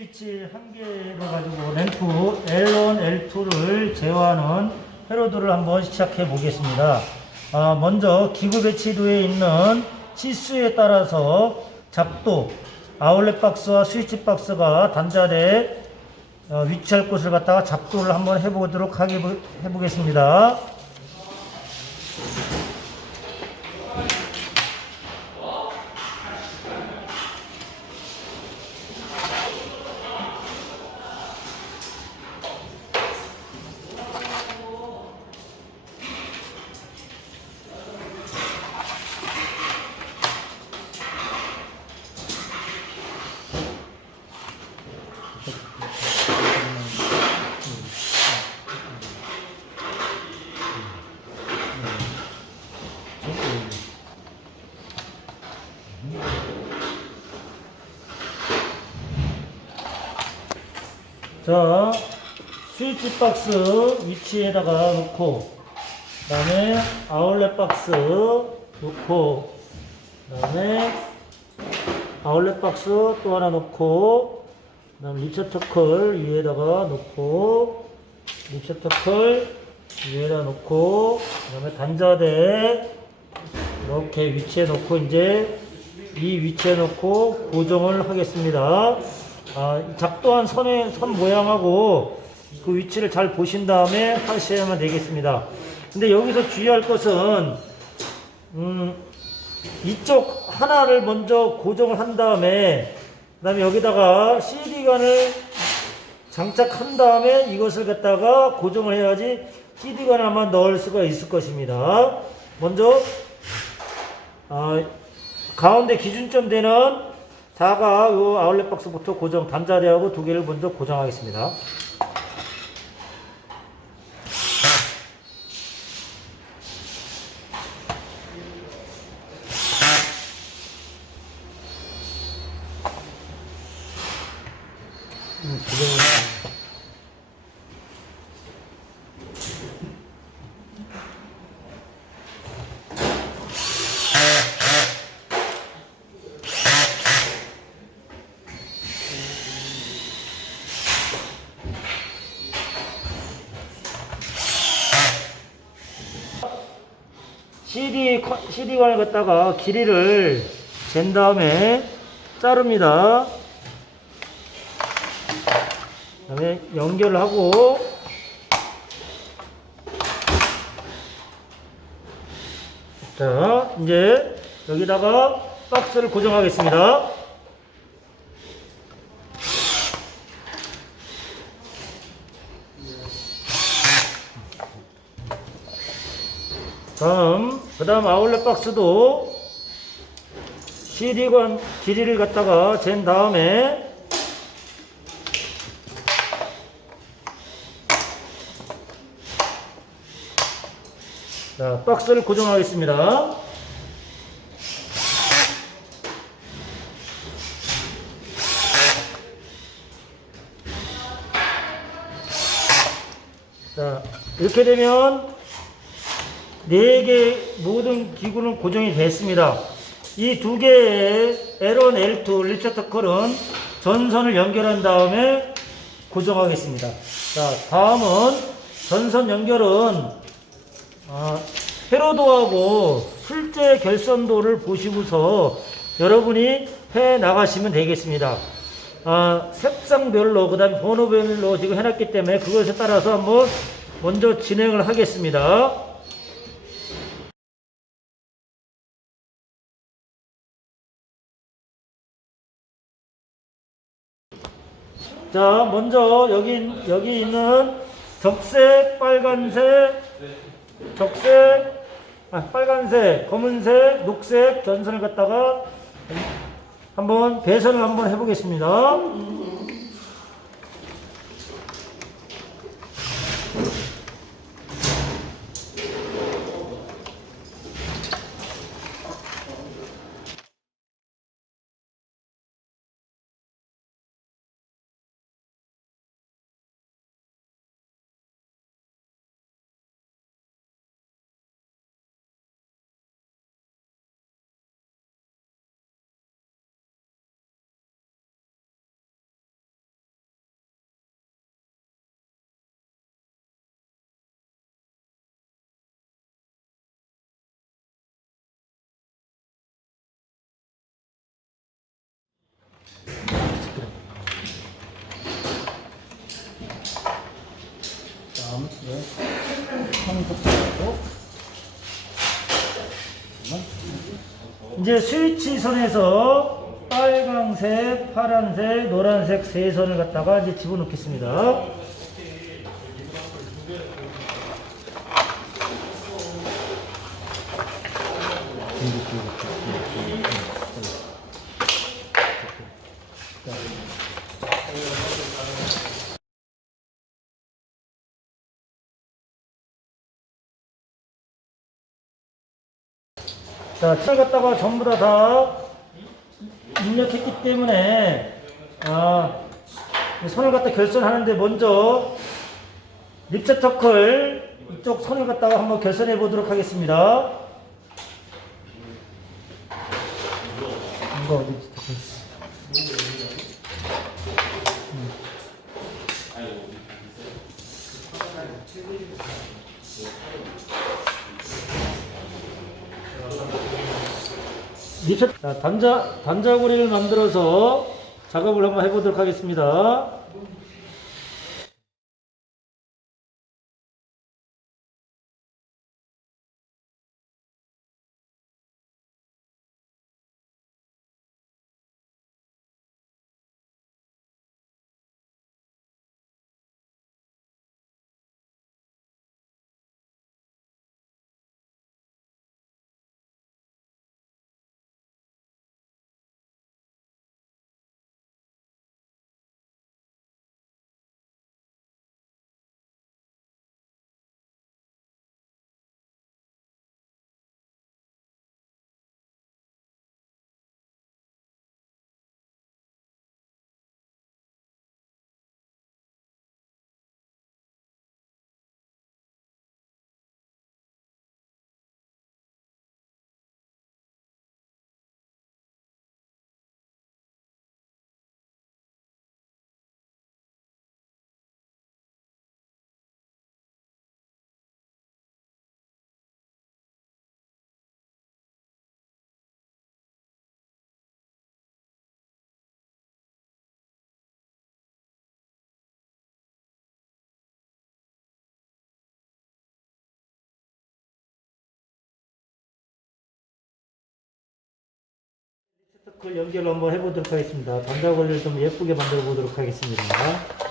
스위치 한 개로 가지고 램프 L1, L2를 제어하는 회로도를 한번 시작해 보겠습니다. 아, 먼저 기구 배치도에 있는 치수에 따라서 작도, 아울렛 박스와 스위치 박스가 단자대에 어, 위치할 곳을 갖다가 작도를 한번 해보도록 하게 해보겠습니다. 자, 스위치 박스 위치에다가 놓고, 그 다음에 아울렛 박스 놓고, 그 다음에 아울렛 박스 또 하나 놓고, 그 다음에 립셔터클 위에다가 놓고, 립셔터클 위에다 놓고, 그 다음에 단자대 이렇게 위치에 놓고, 이제 이 위치에 놓고 고정을 하겠습니다. 아, 이 작동한 선의 선 모양하고 그 위치를 잘 보신 다음에 하셔야만 되겠습니다. 근데 여기서 주의할 것은 음, 이쪽 하나를 먼저 고정을 한 다음에 그 다음에 여기다가 CD관을 장착한 다음에 이것을 갖다가 고정을 해야지 CD관을 아마 넣을 수가 있을 것입니다. 먼저 아, 가운데 기준점 되는 4가 요 아울렛 박스부터 고정 단자리하고 두 개를 먼저 고정하겠습니다. 음, 고정을 CD, CD관을 갖다가 길이를 잰 다음에 자릅니다. 그 다음에 연결을 하고 자 이제 여기다가 박스를 고정하겠습니다. 다음 그 다음 아울렛 박스도 CD관 길이를 갖다가 잰 다음에 자 박스를 고정하겠습니다. 자 이렇게 되면 네 개 모든 기구는 고정이 됐습니다. 이 두 개의 L1, L2 리처터컬은 전선을 연결한 다음에 고정하겠습니다. 자, 다음은 전선 연결은 아, 회로도하고 실제 결선도를 보시고서 여러분이 해 나가시면 되겠습니다. 아, 색상별로 그다음 번호별로 지금 해놨기 때문에 그것에 따라서 한번 먼저 진행을 하겠습니다. 자, 먼저 여기 여기 있는 적색, 빨간색, 적색, 아, 빨간색, 검은색, 녹색 전선을 갖다가 한번 배선을 한번 해보겠습니다. 이제 스위치 선에서 빨강색, 파란색, 노란색 세 선을 갖다가 이제 집어넣겠습니다. 자, 차 갖다가 전부 다 다 입력했기 때문에 아, 이 선을 갖다 결선하는데 먼저 리프트터클 이쪽 선을 갖다가 한번 결선해 보도록 하겠습니다. 이거 리프트터클. 자, 단자 단자고리를 만들어서 작업을 한번 해보도록 하겠습니다. 리셋터클 연결 한번 해보도록 하겠습니다. 단자고리를 좀 예쁘게 만들어 보도록 하겠습니다.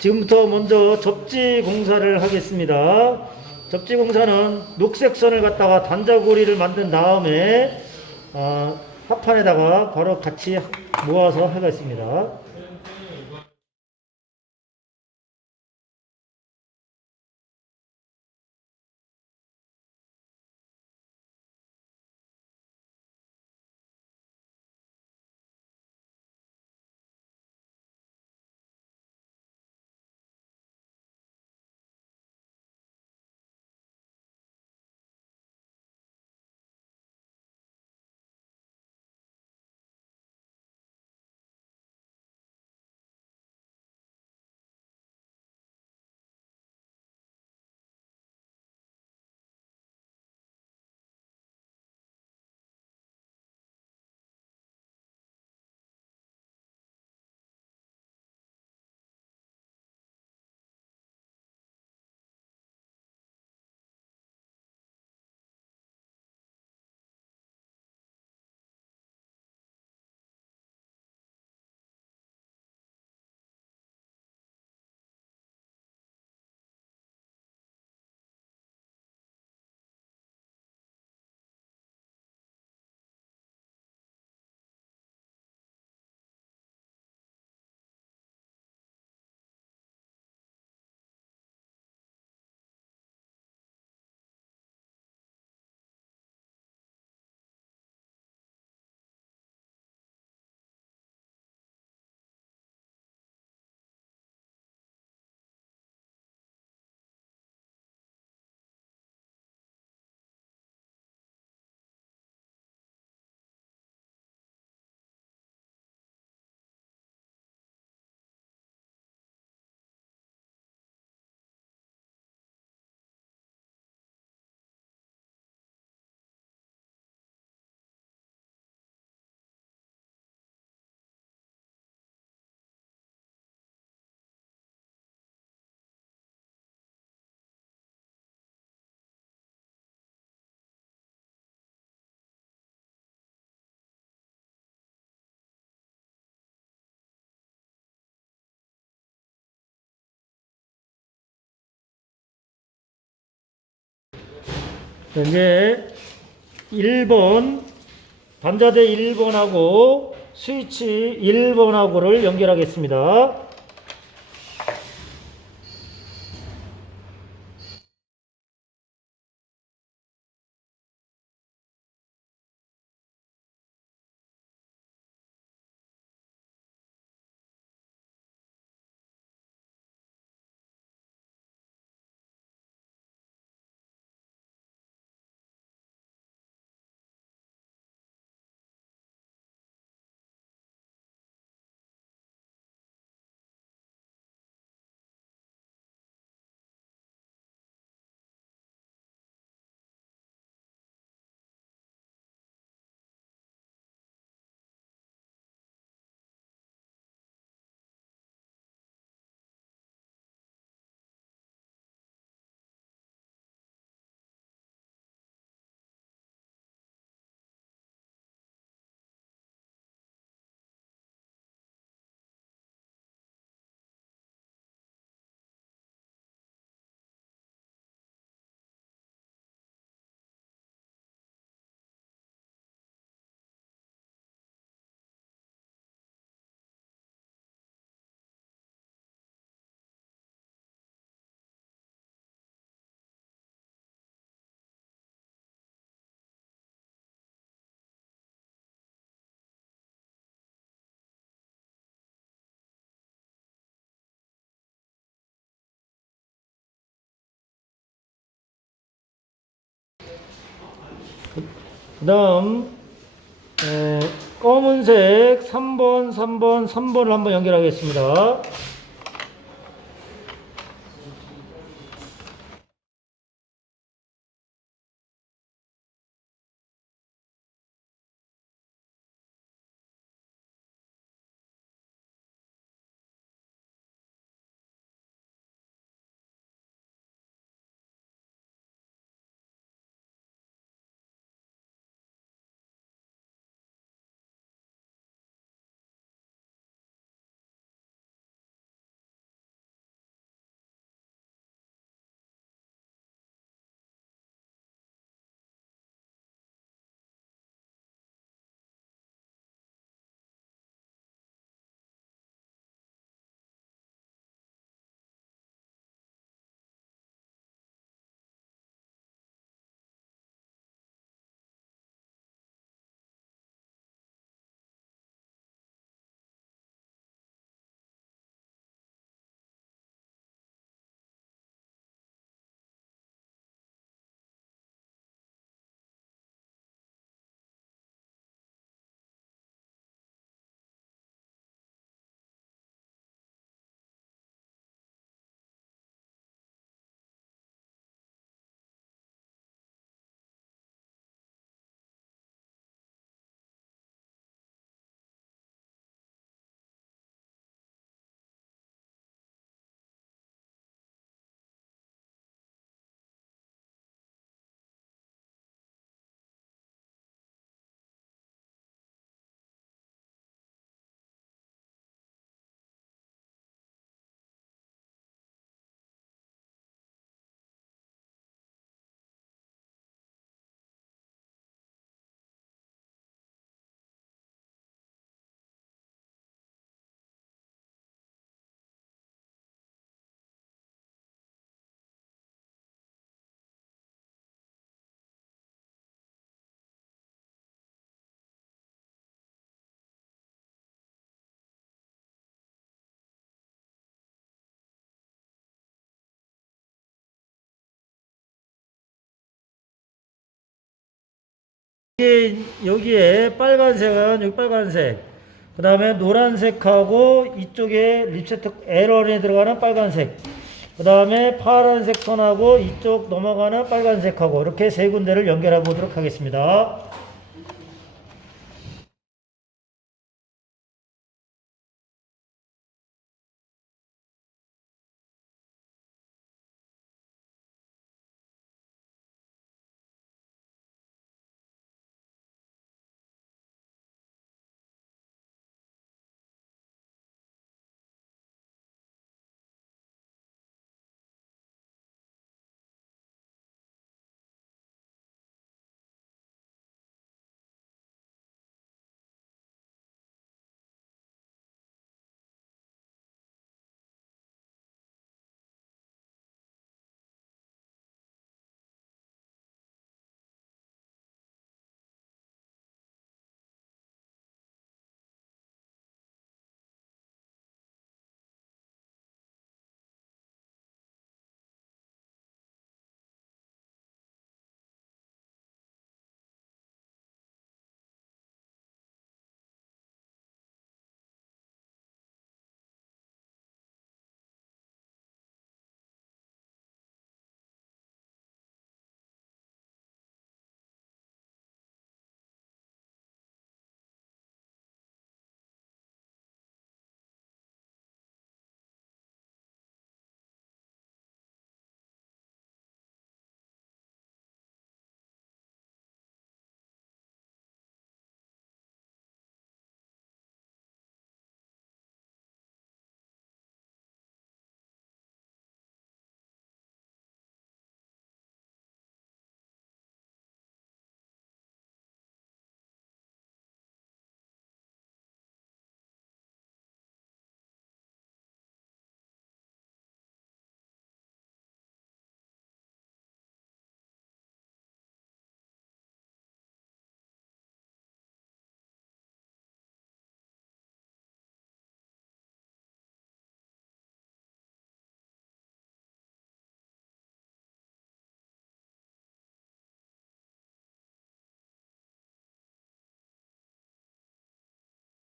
지금부터 먼저 접지 공사를 하겠습니다. 접지 공사는 녹색 선을 갖다가 단자고리를 만든 다음에 어, 합판에다가 바로 같이 모아서 하겠습니다. 이제 1번 단자대 1번하고 스위치 1번하고를 연결하겠습니다. 그 다음 검은색 3번, 3번, 3번을 한번 연결하겠습니다. 여기에, 빨간색은 여기 빨간색. 그 다음에 노란색하고 이쪽에 립세트 에러에 들어가는 빨간색. 그 다음에 파란색 선하고 이쪽 넘어가는 빨간색하고 이렇게 세 군데를 연결해 보도록 하겠습니다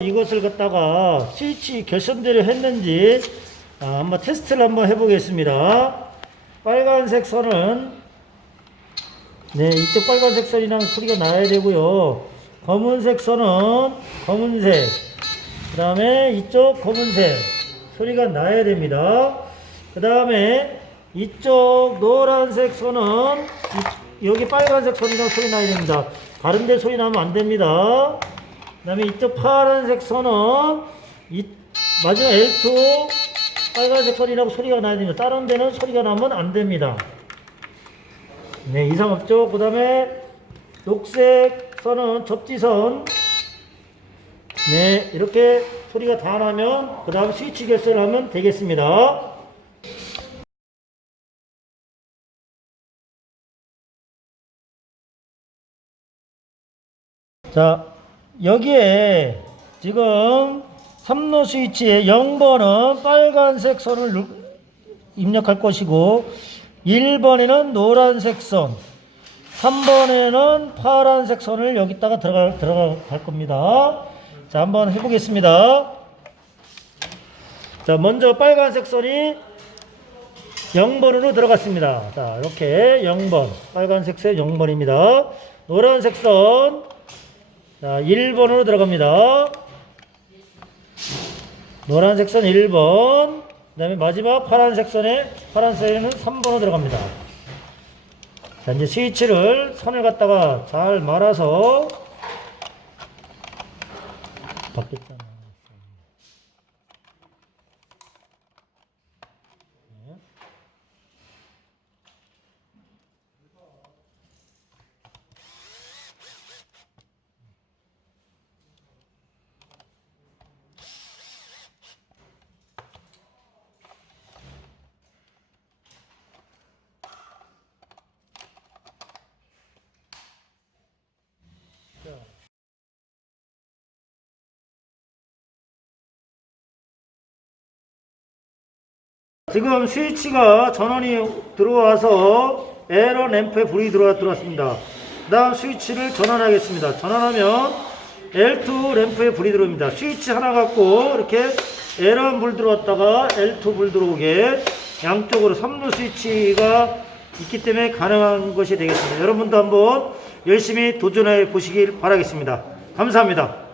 이것을 갖다가 스위치 결선대로 했는지 아, 한번 테스트를 한번 해보겠습니다. 빨간색 선은 네 이쪽 빨간색 선이랑 소리가 나야 되고요. 검은색 선은 검은색 그 다음에 이쪽 검은색 소리가 나야 됩니다. 그 다음에 이쪽 노란색 선은 이- 여기 빨간색 선이랑 소리 나야 됩니다. 다른데 소리 나면 안 됩니다. 그 다음에 이쪽 파란색 선은 이 마지막 L2 빨간색 선이라고 소리가 나야 됩니다. 다른 데는 소리가 나면 안 됩니다. 네, 이상 없죠? 그 다음에 녹색 선은 접지선. 네, 이렇게 소리가 다 나면 그 다음 스위치 결선을 하면 되겠습니다. 자, 여기에 지금 3로 스위치의 0번은 빨간색 선을 누- 입력할 것이고 1번에는 노란색 선, 3번에는 파란색 선을 여기다가 들어갈, 들어갈 겁니다. 자, 한번 해보겠습니다. 자, 먼저 빨간색 선이 0번으로 들어갔습니다. 자, 이렇게 0번, 빨간색 선 0번입니다. 노란색 선, 자, 1번으로 들어갑니다. 노란색 선 1번, 그 다음에 마지막 파란색 선에, 파란색에는 3번으로 들어갑니다. 자, 이제 스위치를 선을 갖다가 잘 말아서 바뀌었잖아. 네. 지금 스위치가 전원이 들어와서 에러 램프에 불이 들어왔습니다. 그 다음 스위치를 전환하겠습니다. 전환하면 L2 램프에 불이 들어옵니다. 스위치 하나 갖고 이렇게 에러 불 들어왔다가 L2 불 들어오게 양쪽으로 3루 스위치가 있기 때문에 가능한 것이 되겠습니다. 여러분도 한번 열심히 도전해 보시길 바라겠습니다. 감사합니다.